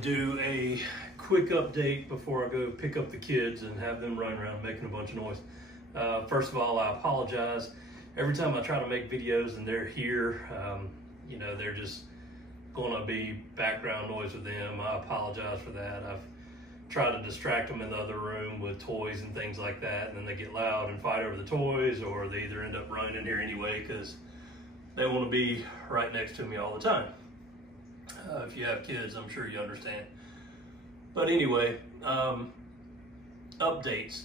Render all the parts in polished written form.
to do a quick update before I go pick up the kids and have them run around making a bunch of noise. First of all, I apologize. Every time I try to make videos and they're here, you know, they're just going to be background noise with them. I apologize for that. I've tried to distract them in the other room with toys and things like that, and then they get loud and fight over the toys, or they either end up running in here anyway because they want to be right next to me all the time. If you have kids, I'm sure you understand. But anyway, updates.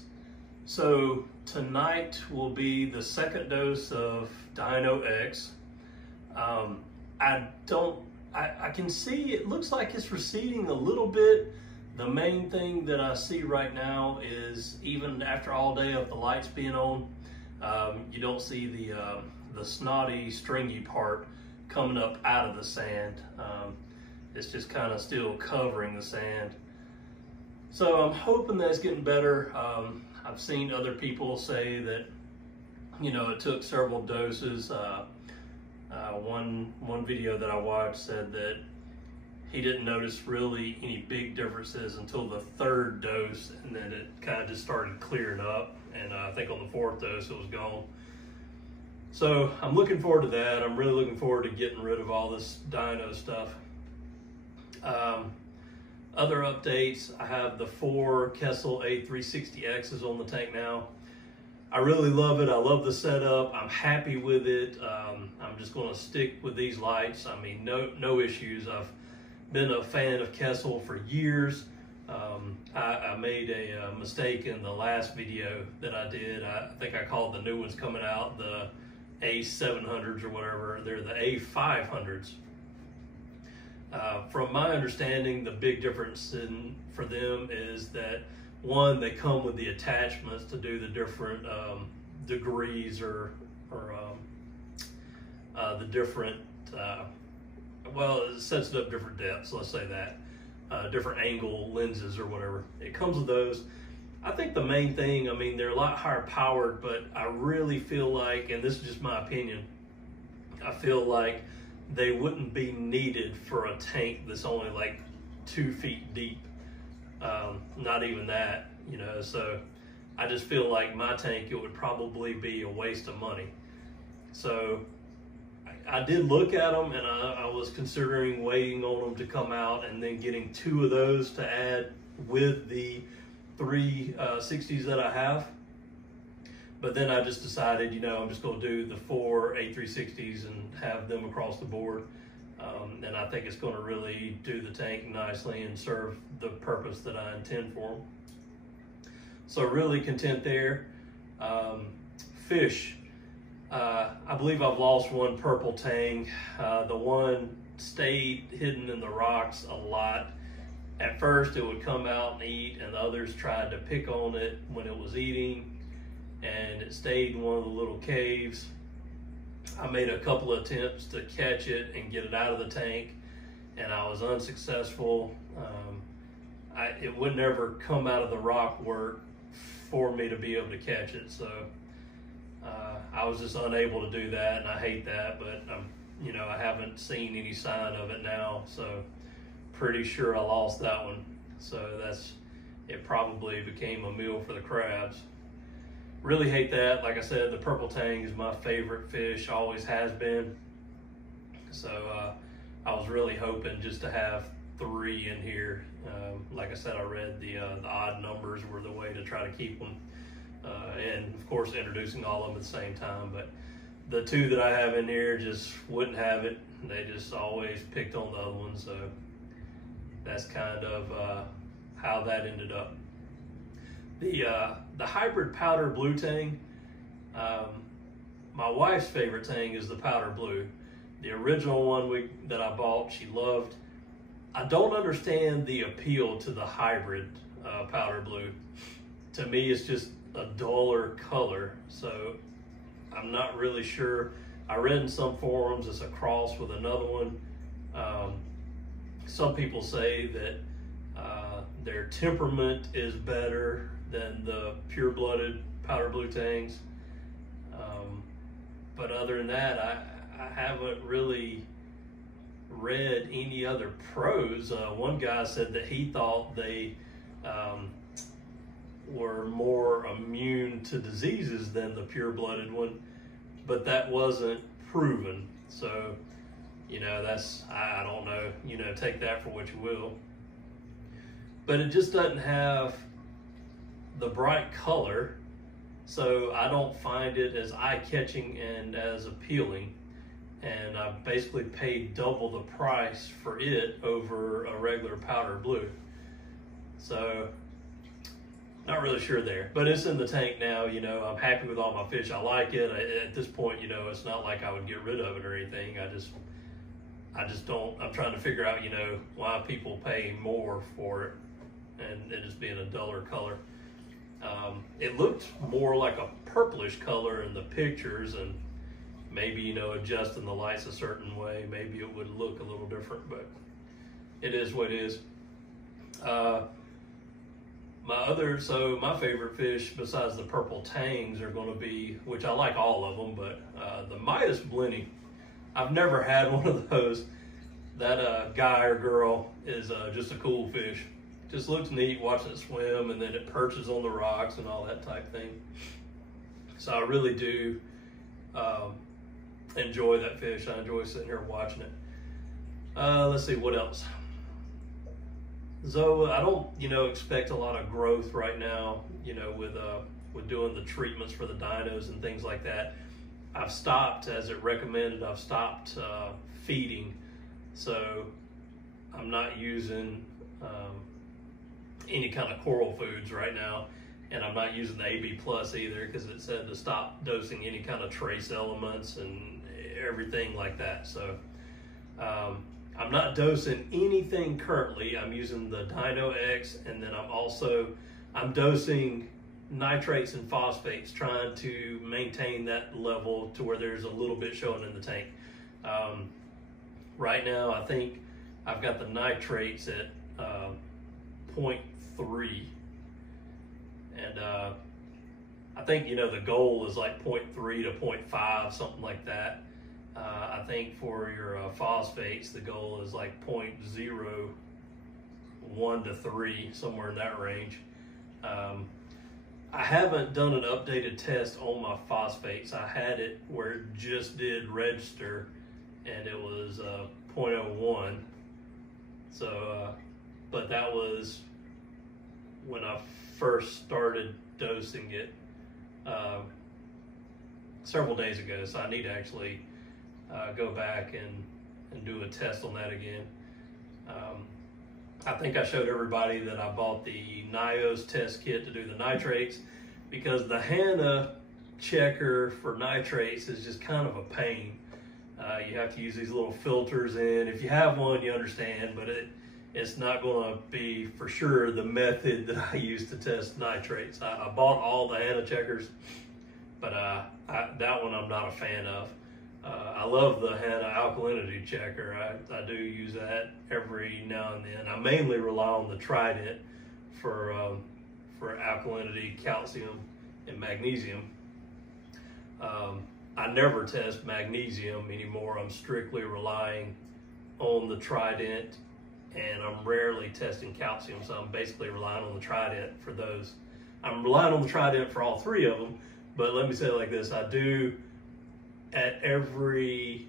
So tonight will be the second dose of IM100EXT. I can see it looks like it's receding a little bit. The main thing that I see right now is even after all day of the lights being on, you don't see the snotty, stringy part coming up out of the sand. It's just kind of still covering the sand. So I'm hoping that's getting better. I've seen other people say that, you know, it took several doses. One video that I watched said that he didn't notice really any big differences until the third dose, and then it kind of just started clearing up. And I think on the fourth dose it was gone. So I'm looking forward to that. I'm really looking forward to getting rid of all this dyno stuff. Other updates, I have the 4 Kessel A360Xs on the tank now. I really love it. I love the setup. I'm happy with it. I'm just going to stick with these lights. I mean, no issues. I've been a fan of Kessel for years. I made a mistake in the last video that I did. I think I called the new ones coming out the A700s or whatever. They're the A500s. From my understanding, the big difference for them is that, one, they come with the attachments to do the different degrees or the different, well, it sets it up different depths, let's say that, different angle lenses or whatever. It comes with those. I think the main thing, I mean, they're a lot higher powered, but I really feel like, and this is just my opinion, I feel like they wouldn't be needed for a tank that's only like 2 feet deep. Not even that, you know, so I just feel like my tank, it would probably be a waste of money. So I did look at them, and I was considering waiting on them to come out and then getting 2 of those to add with the 360s that I have. But then I just decided, you know, I'm just going to do the 4 A360s and have them across the board. And I think it's going to really do the tank nicely and serve the purpose that I intend for them. So really content there. Fish. I believe I've lost one purple tang. The one stayed hidden in the rocks a lot. At first it would come out and eat, and the others tried to pick on it when it was eating, and it stayed in one of the little caves. I made a couple of attempts to catch it and get it out of the tank, and I was unsuccessful. It would never come out of the rock work for me to be able to catch it, so I was just unable to do that, and I hate that. But you know, I haven't seen any sign of it now, so pretty sure I lost that one. So it probably became a meal for the crabs. Really hate that. Like I said, the purple tang is my favorite fish, always has been. So I was really hoping just to have 3 in here. Like I said, I read the odd numbers were the way to try to keep them. And of course, introducing all of them at the same time. But the 2 that I have in here just wouldn't have it. They just always picked on the other ones. So that's kind of how that ended up. The hybrid powder blue tang, my wife's favorite tang is the powder blue. The original one that I bought, she loved. I don't understand the appeal to the hybrid powder blue. To me, it's just a duller color, so I'm not really sure. I read in some forums it's a cross with another one. Some people say that their temperament is better than the pure-blooded powder blue tangs. But other than that, I haven't really read any other pros. One guy said that he thought they were more immune to diseases than the pure-blooded one, but that wasn't proven. So, you know, that's, I don't know, you know, take that for what you will. But it just doesn't have the bright color, so I don't find it as eye-catching and as appealing. And I basically paid double the price for it over a regular powder blue. So, not really sure there, but it's in the tank now. You know, I'm happy with all my fish. I like it. At this point, you know, it's not like I would get rid of it or anything. I just don't, I'm trying to figure out, you know, why people pay more for it and it just being a duller color. It looked more like a purplish color in the pictures, and maybe, you know, adjusting the lights a certain way, maybe it would look a little different, but it is what it is. My favorite fish besides the purple tangs are going to be, which I like all of them, but the Midas blenny. I've never had one of those. That guy or girl is just a cool fish. Just looks neat watching it swim, and then it perches on the rocks and all that type thing. So I really do enjoy that fish. I enjoy sitting here watching it. Let's see, what else? So I don't, you know, expect a lot of growth right now, you know, with doing the treatments for the dinos and things like that. I've stopped, as it recommended, I've stopped feeding. So I'm not using any kind of coral foods right now. And I'm not using the AB Plus either, because it said to stop dosing any kind of trace elements and everything like that. So I'm not dosing anything currently. I'm using the Dino X, and then I'm dosing nitrates and phosphates, trying to maintain that level to where there's a little bit showing in the tank. Right now, I think I've got the nitrates at 0.3. And I think, you know, the goal is like 0.3 to 0.5, something like that. I think for your phosphates, the goal is like 0.01 to 3, somewhere in that range. I haven't done an updated test on my phosphates. I had it where it just did register, and it was 0.01. So, but that was when I first started dosing it several days ago. So I need to actually go back and do a test on that again. I think I showed everybody that I bought the NIOS test kit to do the nitrates, because the HANA checker for nitrates is just kind of a pain. You have to use these little filters in. If you have one, you understand, but it's not going to be for sure the method that I use to test nitrates. I bought all the HANA checkers, but that one I'm not a fan of. I love the HANA alkalinity checker. I do use that every now and then. I mainly rely on the Trident for alkalinity, calcium, and magnesium. I never test magnesium anymore. I'm strictly relying on the Trident, and I'm rarely testing calcium, so I'm basically relying on the Trident for those. I'm relying on the Trident for all three of them, but let me say it like this. I do, at every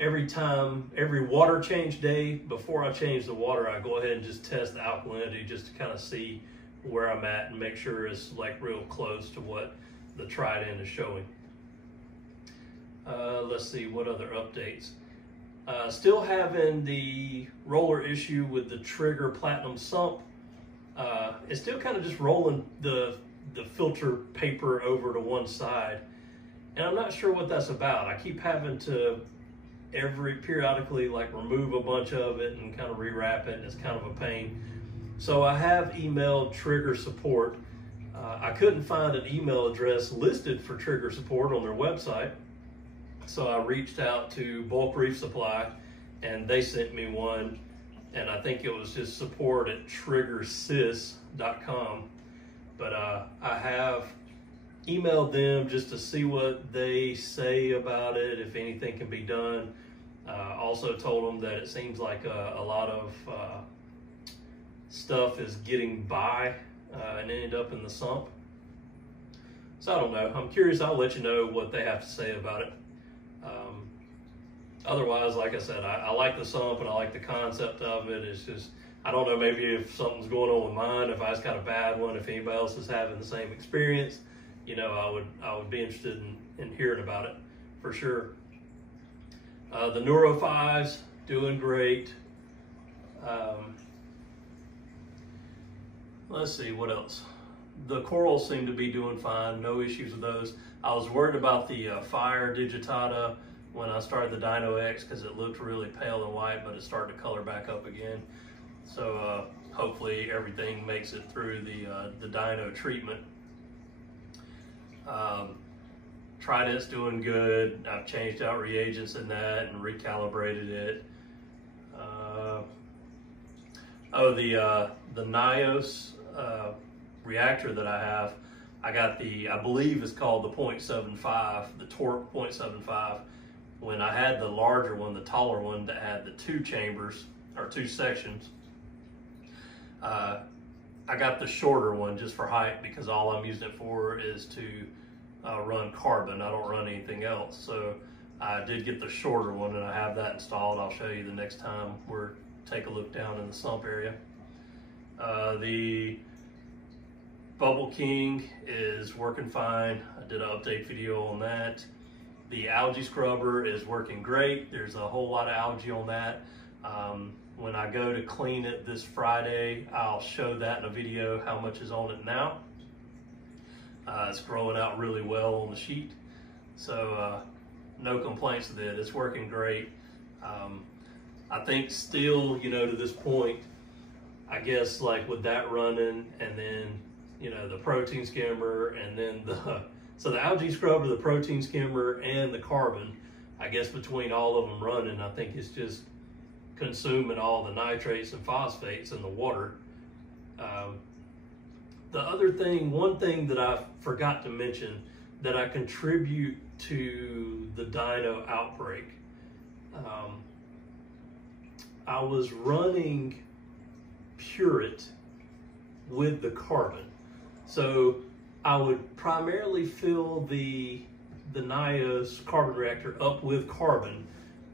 water change day, before I change the water, I go ahead and just test the alkalinity just to kind of see where I'm at and make sure it's like real close to what the Trident is showing. Let's see, what other updates? Still having the roller issue with the Trigger Platinum Sump. It's still kind of just rolling the filter paper over to one side, and I'm not sure what that's about. I keep having to periodically like remove a bunch of it and kind of rewrap it, and it's kind of a pain. So I have emailed Trigger support. I couldn't find an email address listed for Trigger support on their website, so I reached out to Bulk Reef Supply, and they sent me one, and I think it was just support@triggersys.com. But I have emailed them just to see what they say about it, if anything can be done. Also told them that it seems like a lot of stuff is getting by and ended up in the sump. So I don't know. I'm curious. I'll let you know what they have to say about it. Otherwise, like I said, I like the sump and I like the concept of it. It's just, I don't know, maybe if something's going on with mine, if I just got a bad one, if anybody else is having the same experience, you know, I would be interested in hearing about it for sure. The Neuro 5's doing great. Let's see, what else? The corals seem to be doing fine, no issues with those. I was worried about the Fire digitata when I started the Dyno X because it looked really pale and white, but it started to color back up again. So hopefully everything makes it through the dyno treatment. Trident's doing good. I've changed out reagents in that and recalibrated it. The NIOS reactor that I have, I got I believe it's called the 0.75, the torque 0.75. When I had the larger one, the taller one that had the 2 chambers or 2 sections, I got the shorter one just for height because all I'm using it for is to run carbon. I don't run anything else. So I did get the shorter one and I have that installed. I'll show you the next time we're take a look down in the sump area. The Bubble King is working fine. I did an update video on that. The algae scrubber is working great. There's a whole lot of algae on that. When I go to clean it this Friday, I'll show that in a video how much is on it now. It's growing out really well on the sheet. So no complaints with it. It's working great. I think still, you know, to this point, I guess like with that running and then, you know, the protein skimmer and then so the algae scrubber, the protein skimmer, and the carbon, I guess between all of them running, I think it's just consuming all the nitrates and phosphates in the water. The other thing, one thing that I forgot to mention that I contribute to the dyno outbreak, I was running Pureit with the carbon. So I would primarily fill the NIOS carbon reactor up with carbon,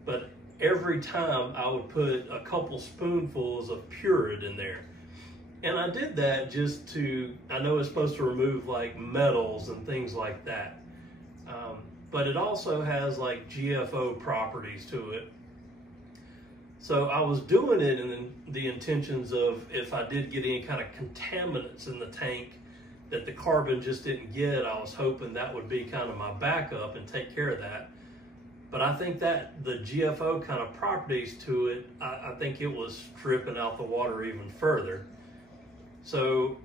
but every time I would put a couple spoonfuls of Pureit in there. And I did that just to, I know it's supposed to remove like metals and things like that. But it also has like GFO properties to it. So I was doing it in the intentions of if I did get any kind of contaminants in the tank that the carbon just didn't get, I was hoping that would be kind of my backup and take care of that. But I think that the GFO kind of properties to it, I think it was stripping out the water even further. So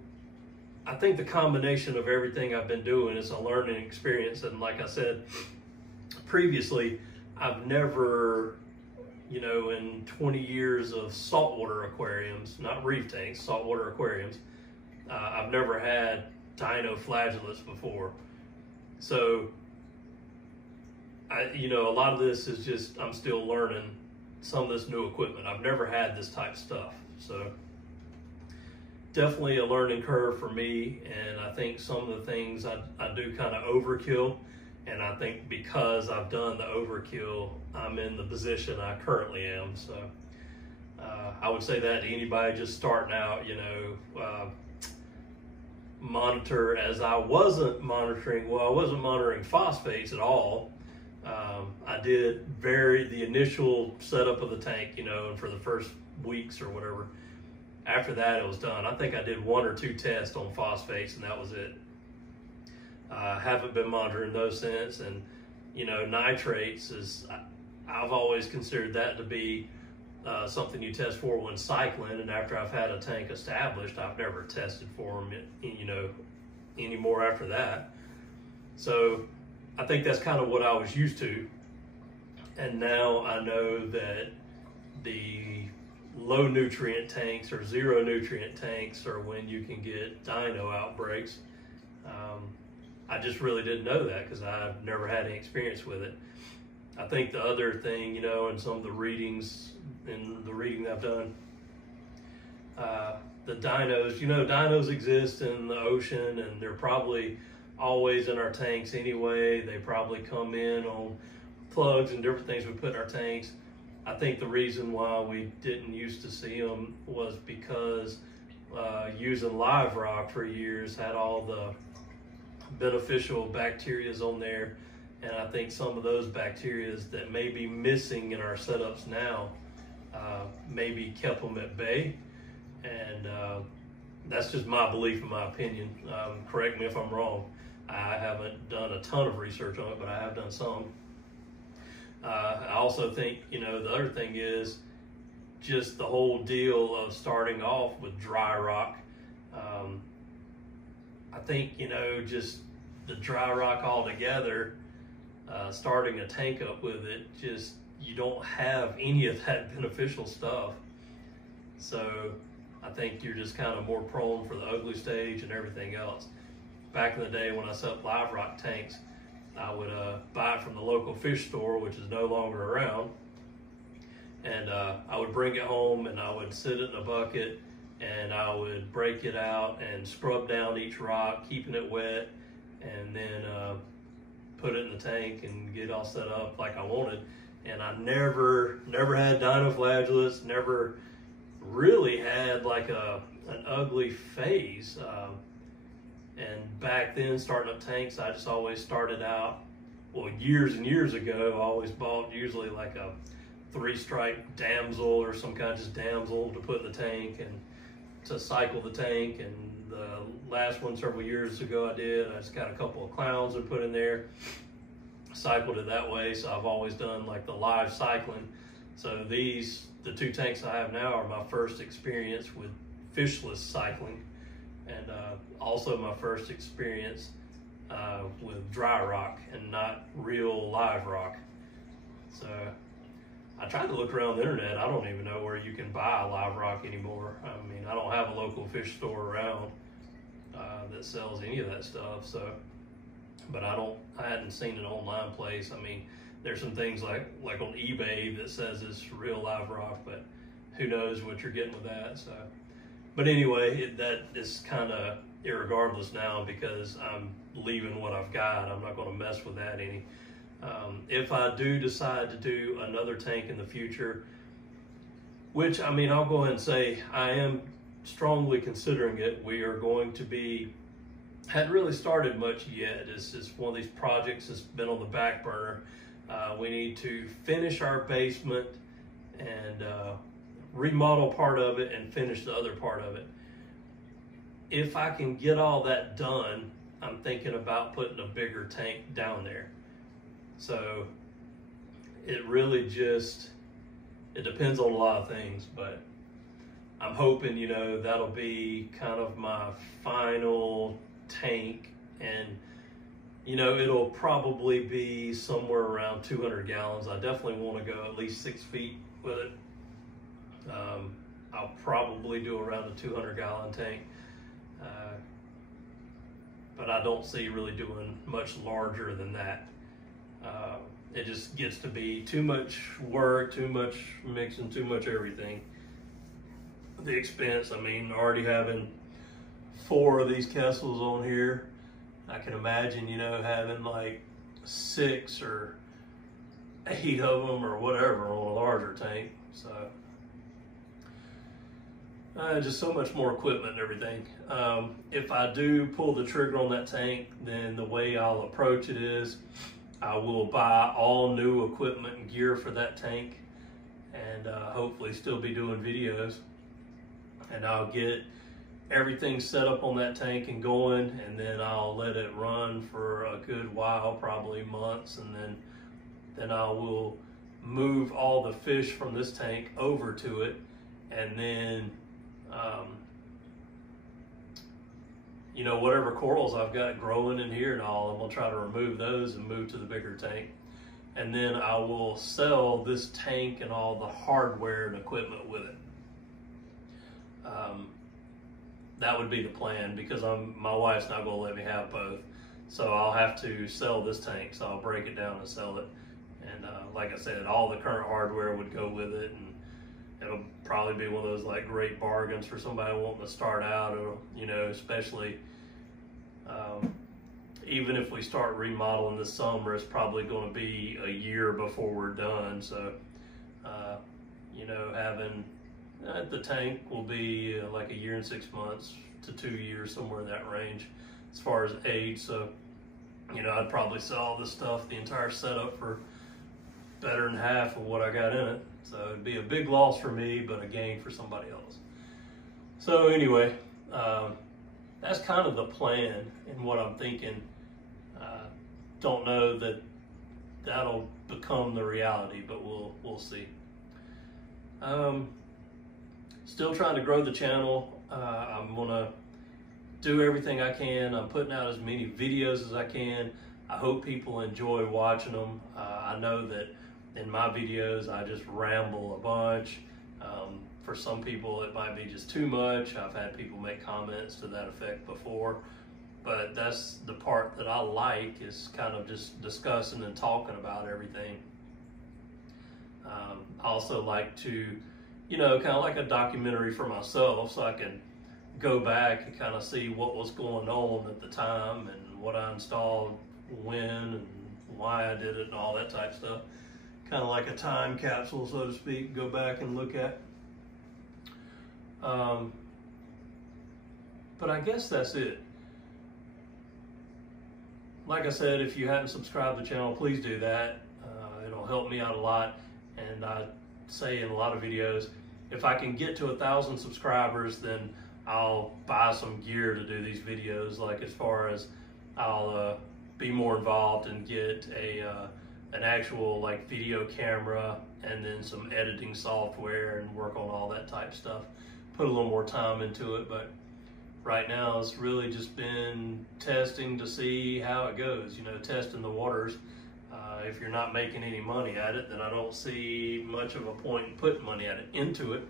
I think the combination of everything I've been doing is a learning experience. And like I said previously, I've never, you know, in 20 years of saltwater aquariums, not reef tanks, saltwater aquariums, I've never had dinoflagellates before. So, you know, a lot of this is just, I'm still learning some of this new equipment. I've never had this type of stuff. So definitely a learning curve for me. And I think some of the things I do kind of overkill. And I think because I've done the overkill, I'm in the position I currently am. So I would say that to anybody just starting out, you know, monitor as I wasn't monitoring. Well, I wasn't monitoring phosphates at all. I did the initial setup of the tank, you know, and for the first weeks or whatever. After that, it was done. I think I did 1 or 2 tests on phosphates, and that was it. Haven't been monitoring those since. And, you know, nitrates I've always considered that to be something you test for when cycling. And after I've had a tank established, I've never tested for them, you know, anymore after that. So I think that's kind of what I was used to. And now I know that the low nutrient tanks or 0 nutrient tanks are when you can get dyno outbreaks. I just really didn't know that because I've never had any experience with it. I think the other thing, you know, in some of the readings, in the reading that I've done, the dinos, you know, dinos exist in the ocean, and they're probably always in our tanks anyway. They probably come in on plugs and different things we put in our tanks. I think the reason why we didn't used to see them was because using live rock for years had all the beneficial bacteria on there, and I think some of those bacteria that may be missing in our setups now maybe kept them at bay. And that's just my belief and my opinion. Correct me if I'm wrong. I haven't done a ton of research on it, but I have done some. I also think, you know, the other thing is just the whole deal of starting off with dry rock. I think, you know, just the dry rock altogether, starting a tank up with it, just, you don't have any of that beneficial stuff. So I think you're just kind of more prone for the ugly stage and everything else. Back in the day when I set up live rock tanks, I would buy it from the local fish store, which is no longer around, and I would bring it home and I would sit it in a bucket and I would break it out and scrub down each rock, keeping it wet, and then put it in the tank and get it all set up like I wanted. And I never had dinoflagellates, never really had like an ugly phase. And back then, starting up tanks, I just always started out, well, years and years ago, I always bought usually like a 3-stripe damsel or some kind of just damsel to put in the tank and to cycle the tank. And the last one several years ago I just got a couple of clowns and put in there, cycled it that way. So I've always done like the live cycling. So the 2 tanks I have now are my first experience with fishless cycling, and also my first experience with dry rock and not real live rock. So I tried to look around the internet. I don't even know where you can buy live rock anymore. I mean, I don't have a local fish store around that sells any of that stuff. So, but I hadn't seen an online place. I mean, there's some things like on eBay that says it's real live rock, but who knows what you're getting with that. So, but anyway, that is kind of irregardless now because I'm leaving what I've got. I'm not going to mess with that any. If I do decide to do another tank in the future, which, I mean, I'll go ahead and say I am strongly considering it. We are going to be, hadn't really started much yet. It's one of these projects that's been on the back burner. We need to finish our basement and remodel part of it and finish the other part of it. If I can get all that done, I'm thinking about putting a bigger tank down there. So it really just, it depends on a lot of things, but I'm hoping, you know, that'll be kind of my final tank. And, you know, it'll probably be somewhere around 200 gallons. I definitely want to go at least 6 feet with it. I'll probably do around a 200-gallon tank. But I don't see really doing much larger than that. It just gets to be too much work, too much mixing, too much everything. The expense, I mean, already having 4 of these Kessels on here, I can imagine, you know, having like 6 or 8 of them or whatever on a larger tank. So just so much more equipment and everything. If I do pull the trigger on that tank, then the way I'll approach it is I will buy all new equipment and gear for that tank, and hopefully still be doing videos. And I'll get everything set up on that tank and going, and then I'll let it run for a good while, probably months, and then I will move all the fish from this tank over to it, and then you know, whatever corals I've got growing in here and all, I'm gonna try to remove those and move to the bigger tank. And then I will sell this tank and all the hardware and equipment with it. That would be the plan, because my wife's not gonna let me have both. So I'll have to sell this tank, so I'll break it down and sell it. And like I said, all the current hardware would go with it, and it'll probably be one of those like great bargains for somebody wanting to start out, or, you know, especially even if we start remodeling this summer, it's probably going to be a year before we're done. So, you know, having the tank will be like a year and 6 months to 2 years, somewhere in that range as far as age. So, you know, I'd probably sell all this stuff, the entire setup, for better than half of what I got in it. So it'd be a big loss for me, but a gain for somebody else. So anyway, that's kind of the plan and what I'm thinking. Don't know that that'll become the reality, but we'll see. Still trying to grow the channel. I'm gonna do everything I can. I'm putting out as many videos as I can. I hope people enjoy watching them. I know that in my videos I just ramble a bunch. For some people it might be just too much. I've had people make comments to that effect before, but that's the part that I like, is kind of just discussing and talking about everything. I also like to, you know, kind of like a documentary for myself, so I can go back and kind of see what was going on at the time and what I installed when and why I did it and all that type of stuff. Kind of like a time capsule, so to speak, go back and look at. But I guess that's it. Like I said, if you haven't subscribed to the channel, please do that. It'll help me out a lot. And I say in a lot of videos, if I can get to 1,000 subscribers, then I'll buy some gear to do these videos. Like, as far as I'll be more involved and get an actual like video camera, and then some editing software, and work on all that type of stuff. Put a little more time into it, but right now it's really just been testing to see how it goes, you know, testing the waters. If you're not making any money at it, then I don't see much of a point in putting money into it.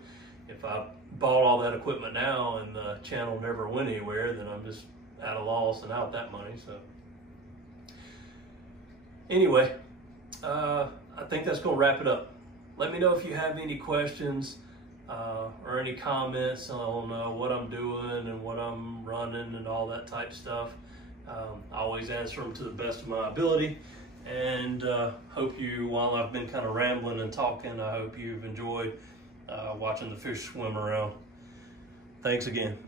If I bought all that equipment now and the channel never went anywhere, then I'm just at a loss and out that money. So anyway, I think that's going to wrap it up. Let me know if you have any questions or any comments on what I'm doing and what I'm running and all that type of stuff. I always answer them to the best of my ability. And hope you, while I've been kind of rambling and talking, I hope you've enjoyed watching the fish swim around. Thanks again.